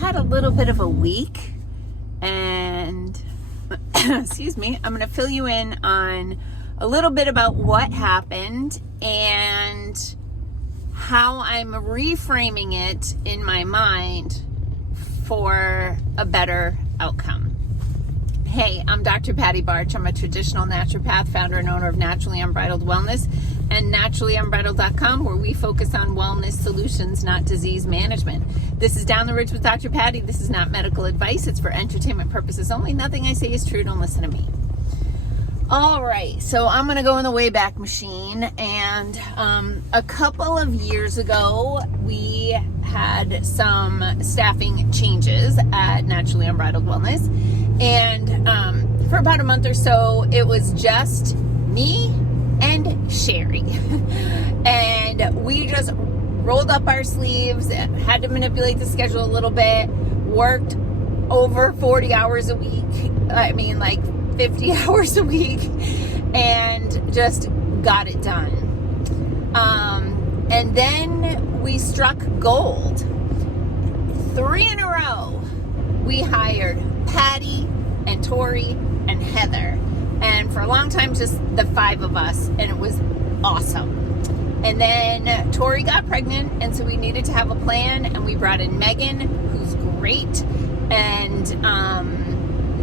had a little bit of a week, and excuse me, I'm going to fill you in on a little bit about what happened and how I'm reframing it in my mind for a better outcome. Hey, I'm Dr. Patty Barch. I'm a traditional naturopath, founder and owner of Naturally Unbridled Wellness and naturallyunbridled.com, where we focus on wellness solutions, not disease management. This is Down the Ridge with Dr. Patty. This is not medical advice. It's for entertainment purposes only. Nothing I say is true. Don't listen to me. All right, so I'm going to go in the Wayback Machine. And a couple of years ago, we had some staffing changes at Naturally Unbridled Wellness. And for about a month or so, it was just me and Sherry. And we just rolled up our sleeves, had to manipulate the schedule a little bit, worked over 40 hours a week. I mean, like 50 hours a week, and just got it done. And then we struck gold. 3 in a row, we hired Patty and Tori and Heather. And for a long time, just the 5 of us, and it was awesome. And then Tori got pregnant, and so we needed to have a plan, and we brought in Megan, who's great. And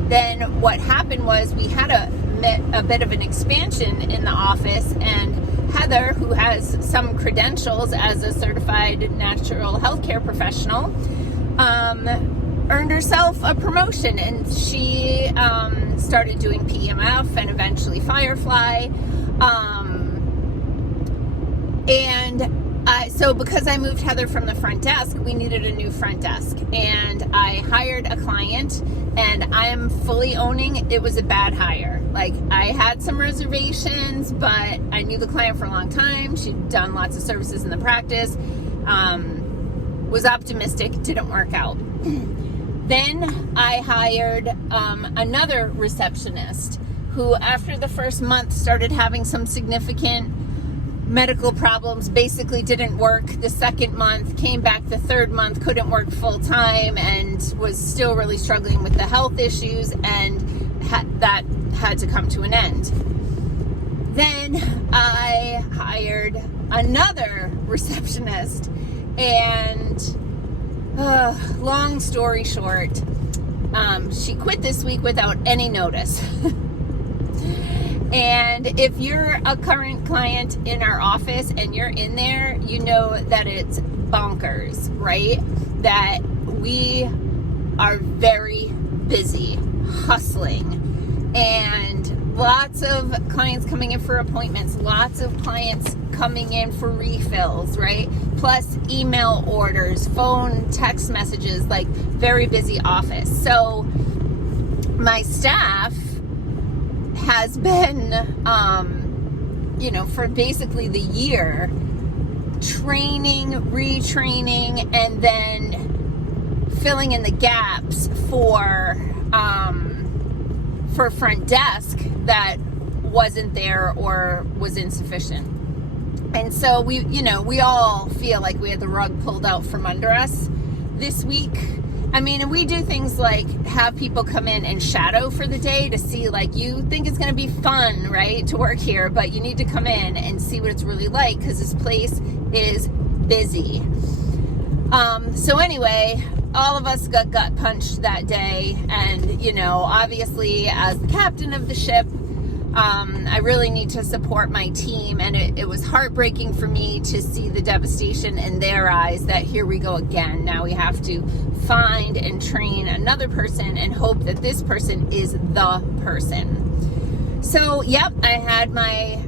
then what happened was we had a bit of an expansion in the office, and Heather, who has some credentials as a certified natural healthcare professional, earned herself a promotion, and she started doing PMF and eventually Firefly. So because I moved Heather from the front desk, we needed a new front desk, and I hired a client, and I am fully owning it was a bad hire. Like, I had some reservations, but I knew the client for a long time. She'd done lots of services in the practice, was optimistic, didn't work out. Then I hired another receptionist who, after the first month, started having some significant medical problems, basically didn't work the second month, came back the third month, couldn't work full time, and was still really struggling with the health issues, and that had to come to an end. Then I hired another receptionist, and long story short, she quit this week without any notice. And if you're a current client in our office and you're in there, you know that it's bonkers, right? That we are very busy, hustling, and lots of clients coming in for appointments, lots of clients coming in for refills, right? Plus email orders, phone, text messages, like very busy office. So my staff has been, for basically the year, training, retraining, and then filling in the gaps for front desk that wasn't there or was insufficient. And so we all feel like we had the rug pulled out from under us this week. I mean, and we do things like have people come in and shadow for the day to see, like, you think it's going to be fun, right, to work here, but you need to come in and see what it's really like, because this place is busy. So anyway, all of us got gut punched that day, and, obviously as the captain of the ship, I really need to support my team, and it was heartbreaking for me to see the devastation in their eyes that here we go again. Now we have to find and train another person and hope that this person is the person. So, yep, I had my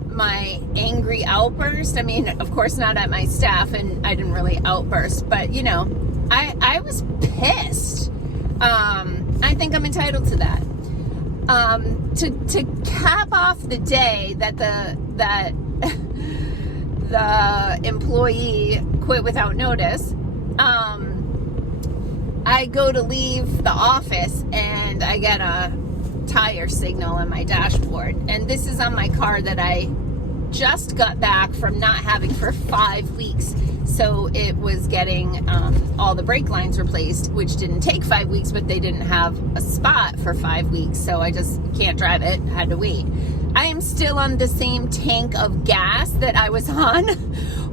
angry outburst. I mean, of course not at my staff, and I didn't really outburst, but, I was pissed. I think I'm entitled to that. To cap off the day that the employee quit without notice, I go to leave the office and I get a tire signal on my dashboard, and this is on my car that I just got back from not having for 5 weeks. So it was getting all the brake lines replaced, which didn't take 5 weeks, but they didn't have a spot for 5 weeks. So I just can't drive it. Had to wait. I am still on the same tank of gas that I was on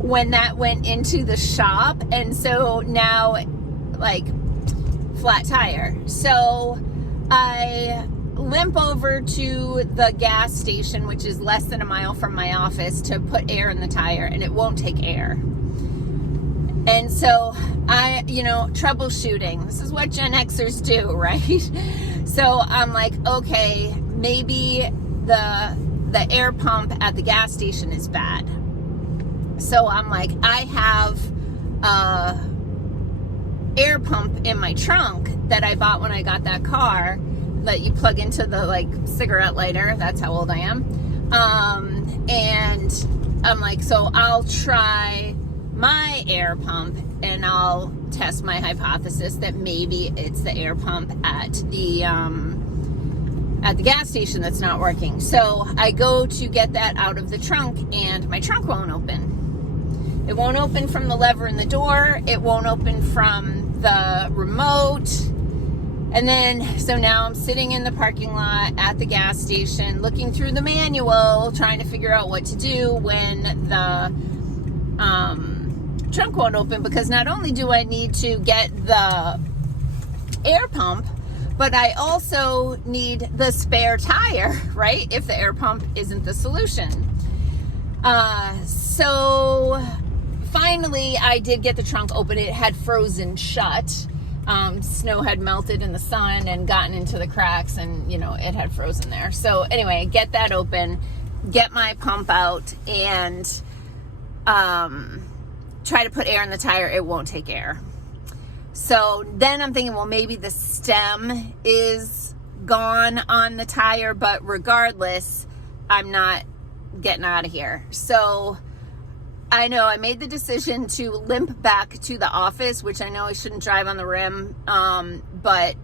when that went into the shop. And so now, like, flat tire. So I limp over to the gas station, which is less than a mile from my office, to put air in the tire, and it won't take air. And so I, troubleshooting. This is what Gen Xers do, right? So I'm like, okay, maybe the air pump at the gas station is bad. So I'm like, I have a air pump in my trunk that I bought when I got that car that you plug into the cigarette lighter. That's how old I am. And I'm like, so I'll try my air pump and I'll test my hypothesis that maybe it's the air pump at the gas station that's not working. So I go to get that out of the trunk and my trunk won't open. It won't open from the lever in the door. It won't open from the remote. And then, so now I'm sitting in the parking lot at the gas station, looking through the manual, trying to figure out what to do when the trunk won't open, because not only do I need to get the air pump, but I also need the spare tire, right? If the air pump isn't the solution. So finally I did get the trunk open. It had frozen shut. Snow had melted in the sun and gotten into the cracks, and it had frozen there. So anyway, get that open, get my pump out, and try to put air in the tire. It won't take air. So then I'm thinking, well, maybe the stem is gone on the tire, but regardless, I'm not getting out of here. So I know I made the decision to limp back to the office, which I know I shouldn't drive on the rim, but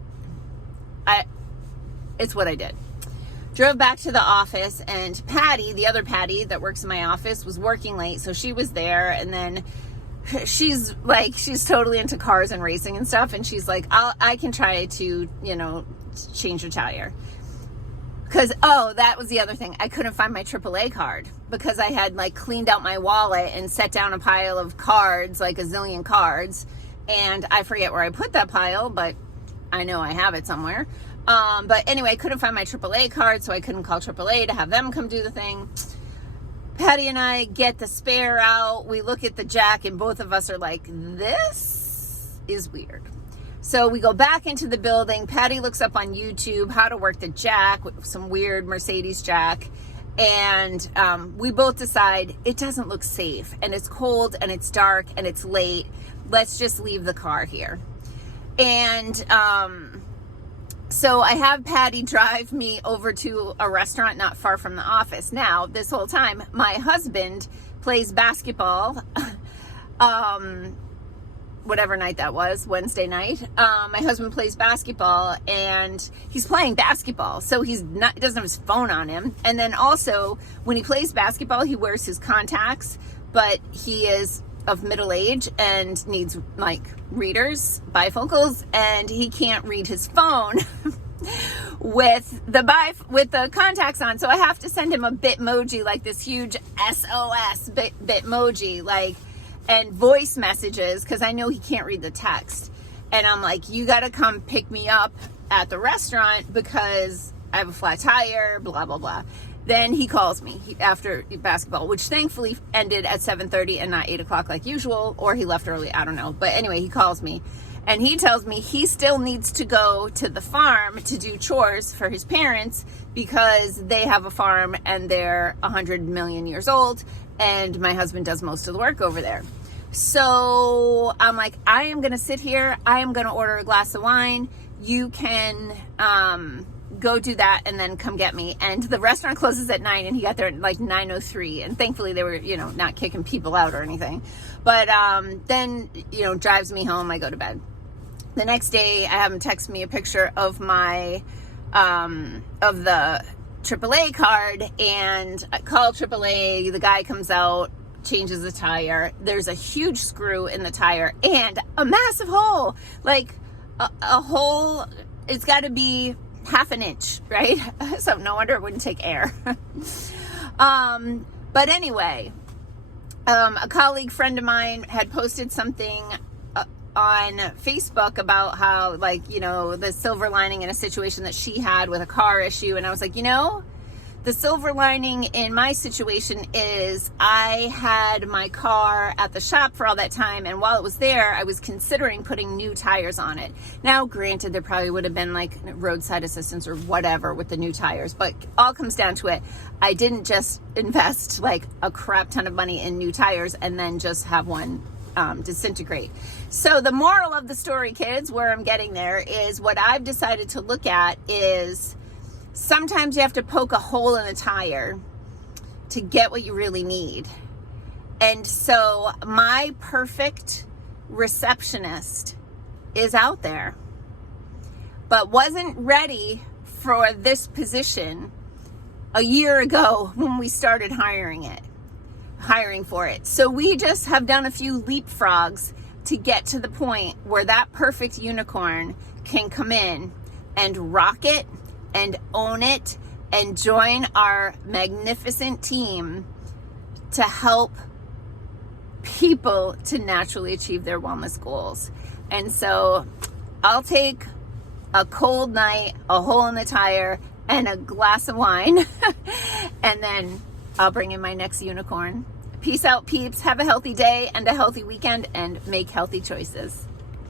it's what I did. Drove back to the office, and Patty, the other Patty that works in my office, was working late, so she was there. And then she's totally into cars and racing and stuff, and she's like, I can try to change your tire. Because, that was the other thing. I couldn't find my AAA card because I had cleaned out my wallet and set down a pile of cards, like a zillion cards. And I forget where I put that pile, but I know I have it somewhere. But anyway, I couldn't find my AAA card, so I couldn't call AAA to have them come do the thing. Patty and I get the spare out. We look at the jack, and both of us are like, this is weird. So we go back into the building. Patty looks up on YouTube how to work the jack with some weird Mercedes jack. And we both decide it doesn't look safe. And it's cold and it's dark and it's late. Let's just leave the car here. And so I have Patty drive me over to a restaurant not far from the office. Now, this whole time, my husband plays basketball. Whatever night that was, Wednesday night. My husband plays basketball, and he's playing basketball, so he doesn't have his phone on him. And then also, when he plays basketball, he wears his contacts, but he is of middle age and needs readers, bifocals, and he can't read his phone with the contacts on. So I have to send him a Bitmoji, this huge SOS Bitmoji, and voice messages, because I know he can't read the text. And I'm like, you got to come pick me up at the restaurant because I have a flat tire, blah, blah, blah. Then he calls me after basketball, which thankfully ended at 7:30 and not 8 o'clock like usual, or he left early, I don't know. But anyway, he calls me and he tells me he still needs to go to the farm to do chores for his parents because they have a farm and they're 100 million years old. And my husband does most of the work over there. So I'm like, I am going to sit here. I am going to order a glass of wine. You can go do that and then come get me. And the restaurant closes at 9, and he got there at 9:03. And thankfully they were, not kicking people out or anything. But then, drives me home. I go to bed. The next day, I have him text me a picture of my, of the AAA card, and I call AAA. The guy comes out, changes the tire. There's a huge screw in the tire and a massive hole, like a hole. It's got to be half an inch, right? So no wonder it wouldn't take air. But anyway, a colleague friend of mine had posted something on Facebook about how, like, you know, the silver lining in a situation that she had with a car issue. And I was like, you know, the silver lining in my situation is I had my car at the shop for all that time, and while it was there, I was considering putting new tires on it. Now, granted, there probably would have been like roadside assistance or whatever with the new tires, but all comes down to it. I didn't just invest like a crap ton of money in new tires and then just have one disintegrate. So the moral of the story, kids, where I'm getting there is what I've decided to look at is sometimes you have to poke a hole in a tire to get what you really need. And so my perfect receptionist is out there, but wasn't ready for this position a year ago when we started hiring for it. So we just have done a few leapfrogs to get to the point where that perfect unicorn can come in and rock it and own it and join our magnificent team to help people to naturally achieve their wellness goals. And so I'll take a cold night, a hole in the tire, and a glass of wine, and then I'll bring in my next unicorn. Peace out, peeps. Have a healthy day and a healthy weekend, and make healthy choices.